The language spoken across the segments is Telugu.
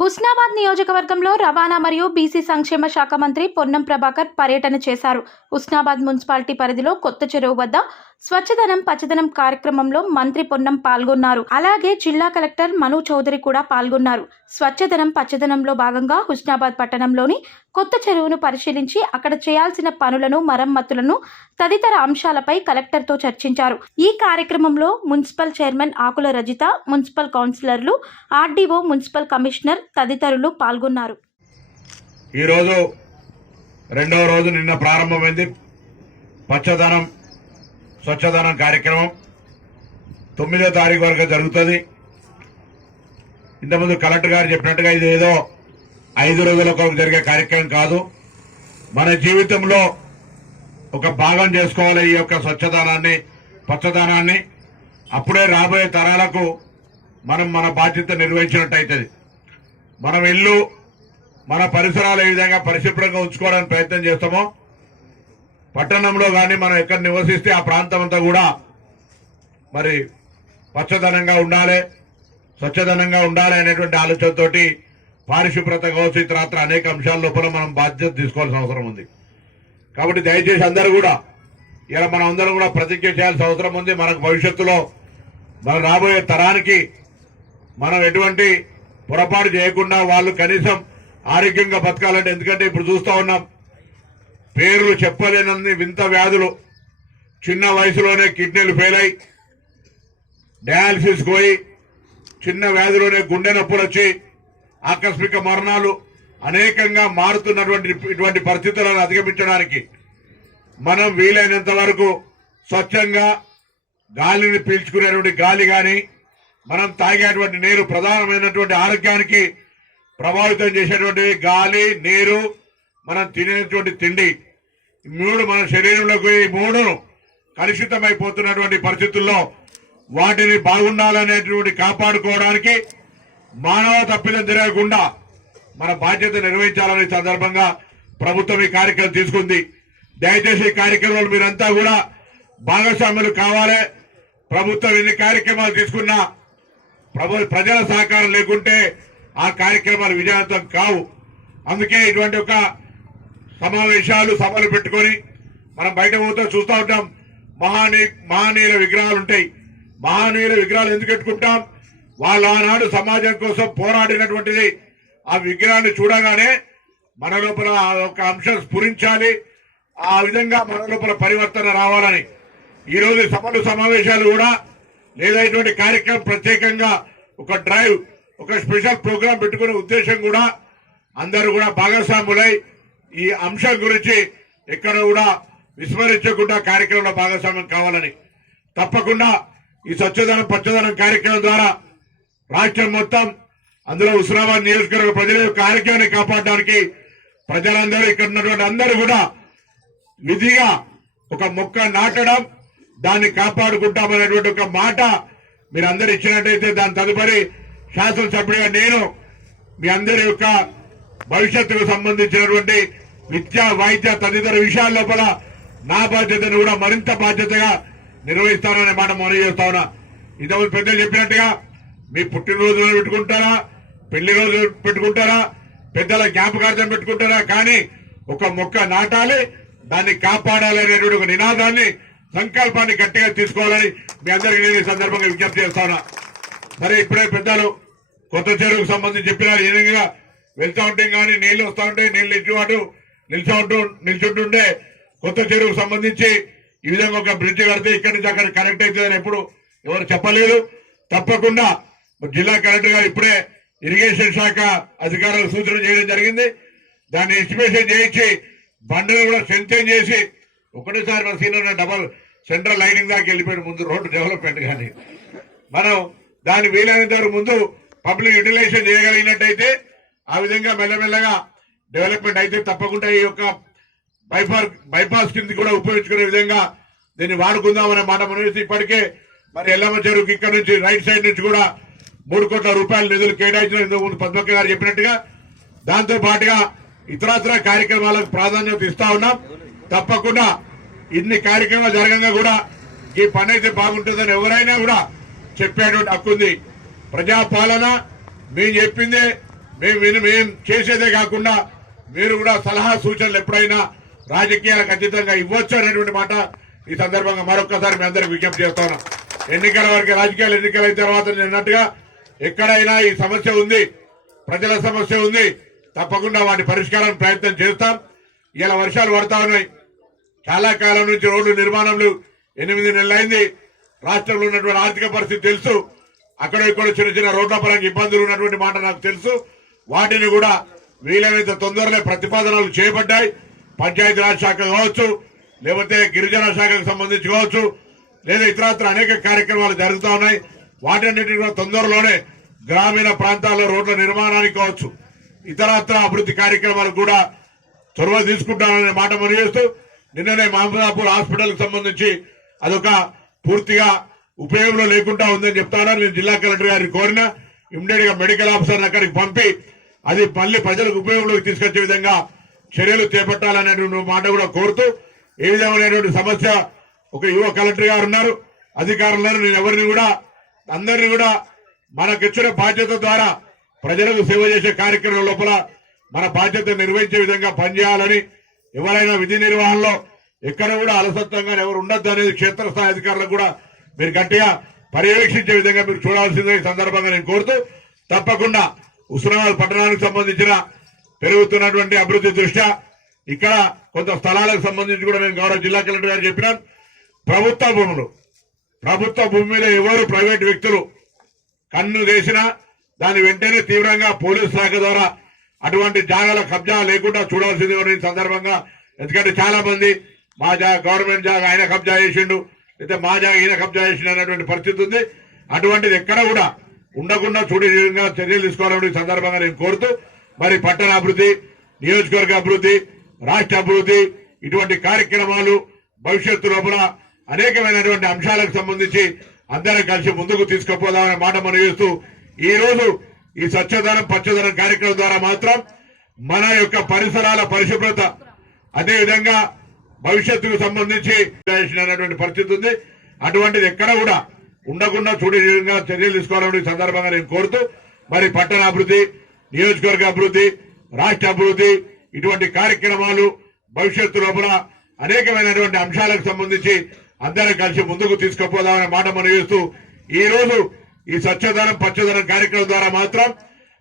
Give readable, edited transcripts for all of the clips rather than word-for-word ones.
హుస్నాబాద్ నియోజకవర్గంలో రవాణా మరియు బీసీ సంక్షేమ శాఖ మంత్రి పొన్నం ప్రభాకర్ పర్యటన చేశారు. హుస్నాబాద్ మున్సిపాలిటీ పరిధిలో కొత్త చెరువు వద్ద స్వచ్ఛదనం పచ్చదనం కార్యక్రమంలో మంత్రి పొన్నం పాల్గొన్నారు. అలాగే జిల్లా కలెక్టర్ మను చౌదరి కూడా పాల్గొన్నారు. స్వచ్ఛదనం పచ్చదనంలో భాగంగా హుస్నాబాద్ పట్టణంలోని కొత్త చెరువును పరిశీలించి అక్కడ చేయాల్సిన పనులను, మరమ్మతులను తదితర అంశాలపై కలెక్టర్తో చర్చించారు. ఈ కార్యక్రమంలో మున్సిపల్ చైర్మన్ ఆకుల రజిత, మున్సిపల్ కౌన్సిలర్లు, ఆర్డీఓ, మున్సిపల్ కమిషనర్ తదితరులు పాల్గొన్నారు. ఈరోజు రెండవ రోజు నిన్న ప్రారంభమైంది పచ్చదనం స్వచ్ఛదనం కార్యక్రమం. 9వ తారీఖు వరకు జరుగుతుంది. ఇంతకుముందు కలెక్టర్ గారు చెప్పినట్టుగా ఇది ఏదో 5 రోజుల కొరకు జరిగే కార్యక్రమం కాదు. మన జీవితంలో ఒక భాగం చేసుకోవాలి ఈ యొక్క స్వచ్ఛదనాన్ని, పచ్చదనాన్ని. అప్పుడే రాబోయే తరాలకు మనం మన బాధ్యత నిర్వహించినట్టు అవుతుంది. మనం ఇల్లు, మన పరిసరాలు ఏ విధంగా పరిశుభ్రంగా ఉంచుకోవడానికి ప్రయత్నం చేస్తామో, పట్టణంలో కానీ మనం ఎక్కడ నివసిస్తే ఆ ప్రాంతం అంతా కూడా మరి పచ్చదనంగా ఉండాలి, స్వచ్ఛదనంగా ఉండాలి అనేటువంటి ఆలోచనతోటి పారిశుభ్రత కావచ్చు, ఇతరత్ర అనేక అంశాల లోపల మనం బాధ్యత తీసుకోవాల్సిన అవసరం ఉంది. కాబట్టి దయచేసి అందరూ కూడా ఇలా మనం అందరం కూడా ప్రతిజ్ఞ చేయాల్సిన అవసరం ఉంది. మనకు భవిష్యత్తులో మన రాబోయే తరానికి మనం ఎటువంటి పొరపాటు చేయకుండా వాళ్ళు కనీసం ఆరోగ్యంగా బతకాలంటే, ఎందుకంటే ఇప్పుడు చూస్తూ ఉన్నాం పేర్లు చెప్పలేనన్ని వింత వ్యాధులు, చిన్న వయసులోనే కిడ్నీలు ఫెయిల్ అయి డయాలసిస్ పోయి చిన్న వ్యాధిలోనే గుండె నొప్పులు వచ్చి ఆకస్మిక మరణాలు అనేకంగా మారుతున్నటువంటి ఇటువంటి పరిస్థితులను అధిగమించడానికి మనం వీలైనంత వరకు స్వచ్ఛంగా గాలిని పీల్చుకునేటువంటి గాలి కానీ, మనం తాగేటువంటి నీరు, ప్రధానమైనటువంటి ఆరోగ్యానికి ప్రభావితం చేసేటువంటి గాలి, నీరు, మనం తినేటువంటి తిండి, మూడు మన శరీరంలోకి ఈ మూడును కలుషితమైపోతున్నటువంటి పరిస్థితుల్లో వాటిని బాగుండాలనేటువంటి కాపాడుకోవడానికి మానవ తప్పిదం జరగకుండా మన బాధ్యత నిర్వహించాలనే సందర్భంగా ప్రభుత్వం ఈ కార్యక్రమం తీసుకుంది. దయచేసి ఈ కార్యక్రమంలో మీరంతా కూడా భాగస్వాములు కావాలి. ప్రభుత్వం ఎన్ని కార్యక్రమాలు తీసుకున్నా ప్రజల సహకారం లేకుంటే ఆ కార్యక్రమాలు విజయవంతం కావు. అందుకే ఇటువంటి ఒక సమావేశాలు, సభలు పెట్టుకొని మనం బయట పోతే చూస్తూ ఉంటాం. మహనీయుల విగ్రహాలు ఉంటాయి. మహనీయుల విగ్రహాలు ఎందుకు పెట్టుకుంటాం? వాళ్ళు ఆనాడు సమాజం కోసం పోరాడినటువంటిది. ఆ విగ్రహాన్ని చూడగానే మన లోపల ఒక అంశం స్ఫురించాలి, ఆ విధంగా మన లోపల పరివర్తన రావాలని ఈరోజు సభలు, సమావేశాలు కూడా లేదా ఇటువంటి కార్యక్రమం ప్రత్యేకంగా ఒక డ్రైవ్, ఒక స్పెషల్ ప్రోగ్రాం పెట్టుకునే ఉద్దేశం కూడా అందరూ కూడా భాగస్వాములై ఈ అంశం గురించి ఎక్కడ కూడా విస్మరించకుండా కార్యక్రమంలో భాగస్వామ్యం కావాలని, తప్పకుండా ఈ స్వచ్ఛదనం పచ్చదనం కార్యక్రమం ద్వారా రాష్ట్రం మొత్తం, అందులో హుస్నాబాద్ నియోజకవర్గ ప్రజల యొక్క ఆరోగ్యాన్ని కాపాడడానికి ప్రజలందరూ, ఇక్కడ ఉన్నటువంటి అందరూ కూడా విధిగా ఒక మొక్క నాటడం, దాన్ని కాపాడుకుంటామనేటువంటి ఒక మాట మీరు అందరు ఇచ్చినట్టయితే దాని తదుపరి శాసనసభ్యుడిగా నేను మీ అందరి యొక్క భవిష్యత్తుకు సంబంధించినటువంటి విద్య, వైద్య తదితర విషయాల లోపల నా బాధ్యతను కూడా మరింత బాధ్యతగా నిర్వహిస్తాననే మాట మనవి చేస్తా ఉన్నా. ఇంతకుముందు పెద్దలు చెప్పినట్టుగా మీ పుట్టినరోజులను పెట్టుకుంటారా, పెళ్లి రోజు పెట్టుకుంటారా, పెద్దల జ్ఞాపకార్థం పెట్టుకుంటారా, కానీ ఒక మొక్క నాటాలి, దాన్ని కాపాడాలి అనేటువంటి ఒక నినాదాన్ని, సంకల్పాన్ని గట్టిగా తీసుకోవాలని మీ అందరికీ నేను ఈ సందర్భంగా విజ్ఞప్తి చేస్తా ఉన్నా. సరే, ఇప్పుడే పెద్దలు కొత్త చెరువుకు సంబంధించి చెప్పినారు. ఈ విధంగా వెళ్తా ఉంటే కానీ నీళ్లు వస్తూ ఉంటాయి, నీళ్లు ఇచ్చేవాడు నిల్చుంటుండే కొత్త చెరువుకు సంబంధించి ఈ విధంగా ఒక బ్రిడ్జ్ కడితే ఇక్కడి నుంచి అక్కడ కనెక్ట్ అవుతుందని ఎప్పుడు ఎవరు చెప్పలేదు. తప్పకుండా జిల్లా కలెక్టర్ గారు ఇప్పుడే ఇరిగేషన్ శాఖ అధికారులకు సూచన చేయడం జరిగింది. దాన్ని ఎస్టిమేషన్ చేయించి బండలు కూడా స్ట్రెంథెన్ చేసి ఒకటేసారి మన సీనియర్ డబల్ సెంట్రల్ లైనింగ్ దాకా వెళ్ళిపోయిన ముందు రోడ్డు డెవలప్మెంట్ కానీ మనం దాన్ని వీలైనంత వరకు ముందు పబ్లిక్ యూటిలైజేషన్ చేయగలిగినట్టయితే ఆ విధంగా మెల్లమెల్లగా డెవలప్మెంట్ అయితే తప్పకుండా ఈ యొక్క బైపాస్ కింద కూడా ఉపయోగించుకునే విధంగా దీన్ని వాడుకుందామనే మాట మనం ఇప్పటికే మరి ఎల్లమ్మ చెరువుకి ఇక్కడ నుంచి రైట్ సైడ్ నుంచి కూడా 3 కోట్ల రూపాయల నిధులు కేటాయించిన ఇంతకుముందు పద్మక్క గారు చెప్పినట్టుగా, దాంతో పాటుగా ఇతరత్ర కార్యక్రమాలకు ప్రాధాన్యత ఇస్తా ఉన్నాం. తప్పకుండా ఇన్ని కార్యక్రమాలు జరగంగా కూడా ఈ పని అయితే బాగుంటుందని ఎవరైనా కూడా చెప్పేటువంటి హక్కు ఉంది. ప్రజాపాలన మేము చెప్పిందే మేము చేసేదే కాకుండా మీరు కూడా సలహా సూచనలు ఎప్పుడైనా రాజకీయాలకు అతీతంగా ఇవ్వచ్చు అనేటువంటి మాట ఈ సందర్భంగా మరొకసారి మీ అందరికి విజ్ఞప్తి చేస్తాను. ఎన్నికల వరకు రాజకీయాలు ఎన్నికలైన తర్వాత నేను అన్నట్టుగా ఎక్కడైనా ఈ సమస్య ఉంది, ప్రజల సమస్య ఉంది, తప్పకుండా వాటి పరిష్కారం ప్రయత్నం చేస్తాం. ఇలా వర్షాలు పడతా ఉన్నాయి. చాలా కాలం నుంచి రోడ్లు నిర్మాణంలో 8 నెలలైంది. రాష్ట్రంలో ఉన్నటువంటి ఆర్థిక పరిస్థితి తెలుసు. అక్కడ ఇక్కడ చిన్న చిన్న రోడ్ల పరంగా ఇబ్బందులు ఉన్నటువంటి మాట నాకు తెలుసు. వాటిని కూడా వీలైనంత తొందరలో ప్రతిపాదనలు చేయబడ్డాయి. పంచాయతీరాజ్ శాఖ కావచ్చు, లేకపోతే గిరిజన శాఖకు సంబంధించి కావచ్చు, లేదా ఇతరత్ర అనేక కార్యక్రమాలు జరుగుతూ ఉన్నాయి. వాటన్నిటిని కూడా తొందరలోనే గ్రామీణ ప్రాంతాల్లో రోడ్ల నిర్మాణానికి కావచ్చు, ఇతరత్ర అభివృద్ధి కార్యక్రమాలకు కూడా చొరవ తీసుకుంటాననే మాట మనయేస్తూ, నిన్ననే మహబూబాపూర్ హాస్పిటల్ కు సంబంధించి అదొక పూర్తిగా ఉపయోగంలో లేకుండా ఉందని చెప్తాను. నేను జిల్లా కలెక్టర్ గారిని కోరిన ఇమ్మీడియట్ గా మెడికల్ ఆఫీసర్ అక్కడికి పంపి అది మళ్ళీ ప్రజలకు ఉపయోగంలోకి తీసుకొచ్చే విధంగా చర్యలు చేపట్టాలనేటువంటి మాట కూడా కోరుతూ, ఏ విధమైనటువంటి సమస్య ఒక యువ కలెక్టర్ గారు ఉన్నారు, అధికారులను నేను ఎవరిని కూడా అందరినీ కూడా మనకిచ్చిన బాధ్యత ద్వారా ప్రజలకు సేవ చేసే కార్యక్రమం లోపల మన బాధ్యత నిర్వహించే విధంగా పనిచేయాలని, ఎవరైనా విధి నిర్వహణలో ఎక్కడ కూడా అలసత్వంగా ఎవరు ఉండొద్దు అనేది క్షేత్రస్థాయి అధికారులకు కూడా మీరు గట్టిగా పర్యవేక్షించే విధంగా మీరు చూడాల్సిందే ఈ సందర్భంగా నేను కోరుతూ, తప్పకుండా హుస్నాబాద్ పట్టణానికి సంబంధించిన పెరుగుతున్నటువంటి అభివృద్ధి దృష్ట్యా ఇక్కడ కొంత స్థలాలకు సంబంధించి కూడా నేను గౌరవ జిల్లా కలెక్టర్ గారు చెప్పినాను. ప్రభుత్వ భూమి మీద ఎవరు ప్రైవేట్ వ్యక్తులు కన్ను వేసినా దాని వెంటనే తీవ్రంగా పోలీసు శాఖ ద్వారా అటువంటి జాగాల కబ్జా లేకుండా చూడాల్సింది ఈ సందర్భంగా. ఎందుకంటే చాలా మంది మా గవర్నమెంట్ జాగా ఆయన కబ్జా చేసిండు, అయితే మా జాగా ఈయన కబ్జా చేసిండు అనేటువంటి పరిస్థితి ఉంది. అటువంటిది ఎక్కడ కూడా ఉండకుండా చూడే విధంగా చర్యలు తీసుకోవాలని ఈ సందర్భంగా నేను కోరుతూ, మరి పట్టణ అభివృద్ధి, నియోజకవర్గ అభివృద్ధి, రాష్ట్ర అభివృద్ధి, ఇటువంటి కార్యక్రమాలు భవిష్యత్తు లోపల అనేకమైనటువంటి అంశాలకు సంబంధించి అందరం కలిసి ముందుకు తీసుకుపోదామనే మాట మనం చేస్తూ, ఈ రోజు ఈ స్వచ్ఛదనం పచ్చదనం కార్యక్రమం ద్వారా మాత్రం మన యొక్క పరిసరాల పరిశుభ్రత, అదేవిధంగా భవిష్యత్తుకు సంబంధించి అనేటువంటి పరిస్థితి ఉంది. అటువంటిది ఎక్కడ కూడా ఉండకుండా చూడే విధంగా చర్యలు తీసుకోవాలని ఈ సందర్భంగా నేను కోరుతూ, మరి పట్టణ అభివృద్ధి, నియోజకవర్గ అభివృద్ధి, రాష్ట్ర అభివృద్ధి, ఇటువంటి కార్యక్రమాలు భవిష్యత్తు లోపల అనేకమైనటువంటి అంశాలకు సంబంధించి అందరం కలిసి ముందుకు తీసుకుపోదామనే మాట మనం చేస్తూ, ఈ రోజు ఈ స్వచ్ఛదనం పచ్చదనం కార్యక్రమం ద్వారా మాత్రం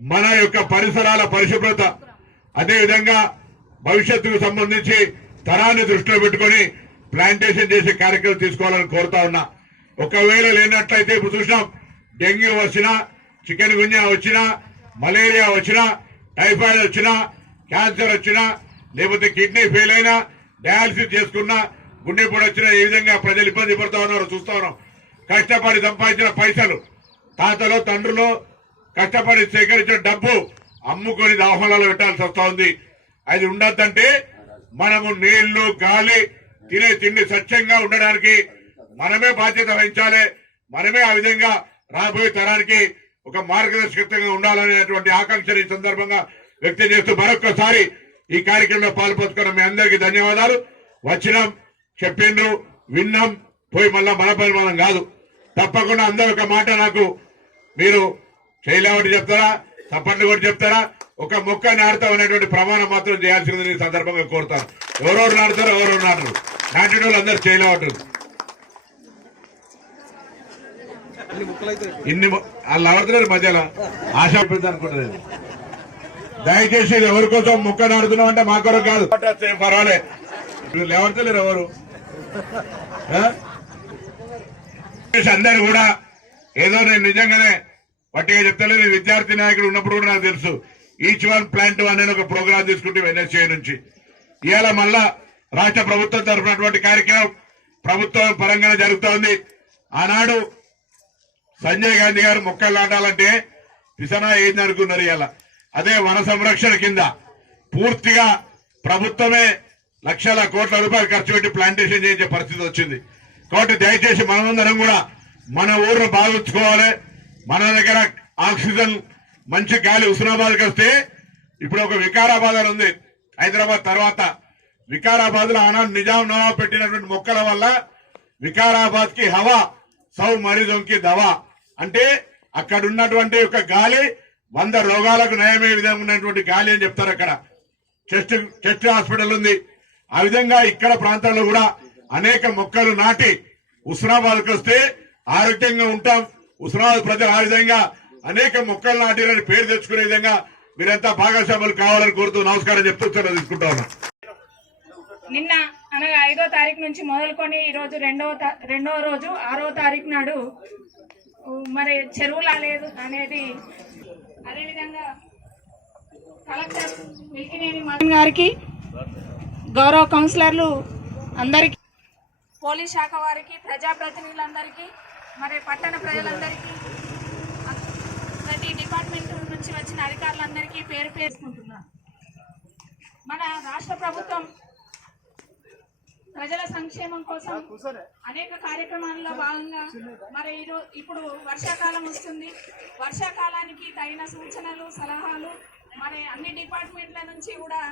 మన యొక్క పరిసరాల పరిశుభ్రత, అదేవిధంగా భవిష్యత్తుకు సంబంధించి తరాన్ని దృష్టిలో పెట్టుకుని ప్లాంటేషన్ చేసే కార్యక్రమం తీసుకోవాలని కోరుతా ఉన్నా. ఒకవేళ లేనట్లయితే ఇప్పుడు చూసినాం, డెంగ్యూ వచ్చినా, చికెన్ గున్యా వచ్చినా, మలేరియా వచ్చినా, టైఫాయిడ్ వచ్చినా, క్యాన్సర్ వచ్చినా, లేకపోతే కిడ్నీ ఫెయిల్ అయినా, డయాలసిస్ చేసుకున్నా, గుండెపోటు వచ్చినా ఏ విధంగా ప్రజలు ఇబ్బంది పడుతూ ఉన్నారో చూస్తా ఉన్నాం. కష్టపడి సంపాదించిన పైసలు, తాతలో తండ్రులు కష్టపడి సేకరించిన డబ్బు అమ్ముకొని దవాఖానాలో పెట్టాల్సి వస్తా ఉంది. అది ఉండద్దంటే మనము నీళ్లు, గాలి, తినే తిండి స్వచ్ఛంగా ఉండడానికి మనమే బాధ్యత వహించాలి. మనమే ఆ విధంగా రాబోయే తరానికి ఒక మార్గదర్శకత్వంగా ఉండాలనేటువంటి ఆకాంక్షలు ఈ సందర్భంగా వ్యక్తం చేస్తూ మరొక్కసారి ఈ కార్యక్రమంలో పాల్పంచుకున్న మీ అందరికీ ధన్యవాదాలు. వచ్చినాం, చెప్పిండ్రు, విన్నాం, పోయి మళ్ళా మన పని మనం కాదు. తప్పకుండా అందరూ ఒక మాట నాకు మీరు చేయలేవటి చెప్తారా, తప్పట్లు కూడా చెప్తారా, ఒక మొక్క నాటుతాం అనేటువంటి ప్రమాణం మాత్రం చేయాల్సింది ఈ సందర్భంగా కోరుతాను. ఎవరెవరు నాటుతారో ఎవరెవరు నాటరు, నాటిన వాళ్ళు అందరూ చేయలేవట్లేదు. ఇన్ని వాళ్ళు ఎవరుతున్నారు మధ్యలో ఆశ అనుకుంటుంది. దయచేసి ఇది ఎవరి కోసం మొక్క నాడుతున్నాం అంటే మా కొరకు కాదు, పర్వాలే. వీళ్ళు ఎవరుతలేరు ఎవరు అందరు కూడా ఏదో నేను నిజంగానే పట్టిగా చెప్తలేదు. విద్యార్థి నాయకుడు ఉన్నప్పుడు కూడా నాకు తెలుసు ఈచ్ వన్ ప్లాంట్ వన్ అనే ఒక ప్రోగ్రాం తీసుకుంటే ఎన్ఎస్ఏ నుంచి ఇవాళ మళ్ళా రాష్ట్ర ప్రభుత్వం తరఫునటువంటి కార్యక్రమం ప్రభుత్వం పరంగానే జరుగుతోంది. ఆనాడు సంజయ్ గాంధీ గారు మొక్కలు నాటాలంటే పిసనా ఏంది అనుకున్నారు. ఇవాళ అదే వన సంరక్షణ కింద పూర్తిగా ప్రభుత్వమే లక్షల కోట్ల రూపాయలు ఖర్చు పెట్టి ప్లాంటేషన్ చేయించే పరిస్థితి వచ్చింది. కాబట్టి దయచేసి మనమందరం కూడా మన ఊరును బాగుంచుకోవాలి. మన దగ్గర ఆక్సిజన్ మంచి గాలి హుస్నాబాద్కి వస్తే ఇప్పుడు ఒక వికారాబాద్ అని ఉంది హైదరాబాద్ తర్వాత. వికారాబాద్ లో ఆనాడు నిజాం నవాబ్ పెట్టినటువంటి మొక్కల వల్ల వికారాబాద్ కి హవా సౌ మరీజోంకి దవా అంటే అక్కడ ఉన్నటువంటి ఒక గాలి 100 రోగాలకు నయమే విధంగా ఉన్నటువంటి గాలి అని చెప్తారు. అక్కడ చెస్ట్ హాస్పిటల్ ఉంది. ఆ విధంగా ఇక్కడ ప్రాంతాల్లో కూడా అనేక మొక్కలు నాటి హుస్నాబాద్కి వస్తే ఆరోగ్యంగా ఉంటాం. హుస్నాబాద్ ప్రజలు ఆ విధంగా అనేక మొక్కలు నాటిరని పేరు తెచ్చుకునే విధంగా మీరంతా భాగస్వాములు కావాలని కోరుతూ నమస్కారం చెప్తూ సెలవు తీసుకుంటా ఉన్నాం. నిన్న అనగా 5వ తారీఖు నుంచి మొదలుకొని ఈరోజు రెండవ రోజు 6వ తారీఖు నాడు మరి చెరువులా లేదు అనేది, అదేవిధంగా కలెక్టర్ మిల్కినేని మదన్ గారికి, గౌరవ కౌన్సిలర్లు అందరికీ, పోలీస్ శాఖ వారికి, ప్రజాప్రతినిధులందరికీ, మరి పట్టణ ప్రజలందరికీ, ప్రతి డిపార్ట్మెంట్ నుంచి వచ్చిన అధికారులందరికీ పేరు పేర్చుకుంటున్నాను. మన రాష్ట్ర ప్రభుత్వం ప్రజల సంక్షేమం కోసం అనేక కార్యక్రమాల్లో భాగంగా మరి ఇప్పుడు వర్షాకాలం వస్తుంది. వర్షాకాలానికి తగిన సూచనలు, సలహాలు మరి అన్ని డిపార్ట్మెంట్ల నుంచి కూడా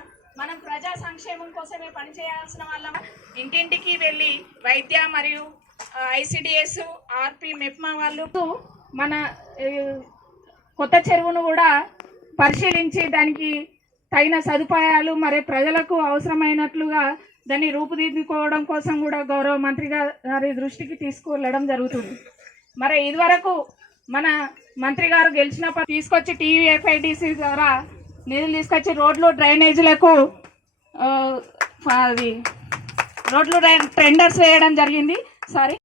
మనం ప్రజా సంక్షేమం కోసమే పనిచేయాల్సిన వాళ్ళం. ఇంటింటికి వెళ్ళి వైద్య మరియు ఐసిడిఎస్, ఆర్పి, మెప్మా వాళ్ళు మన కొత్త చెరువును కూడా పరిశీలించి దానికి తగిన సదుపాయాలు మరి ప్రజలకు అవసరమైనట్లుగా దాన్ని రూపుదిద్దుకోవడం కోసం కూడా గౌరవ మంత్రి గారి దృష్టికి తీసుకువెళ్ళడం జరుగుతుంది. మరి ఇదివరకు మన మంత్రి గారు గెలిచినప్పుడు తీసుకొచ్చి టీవీఎఫ్ఐడిసి ద్వారా నిధులు తీసుకొచ్చి రోడ్లు, డ్రైనేజీలకు రోడ్లు టెండర్స్ వేయడం జరిగింది. సారీ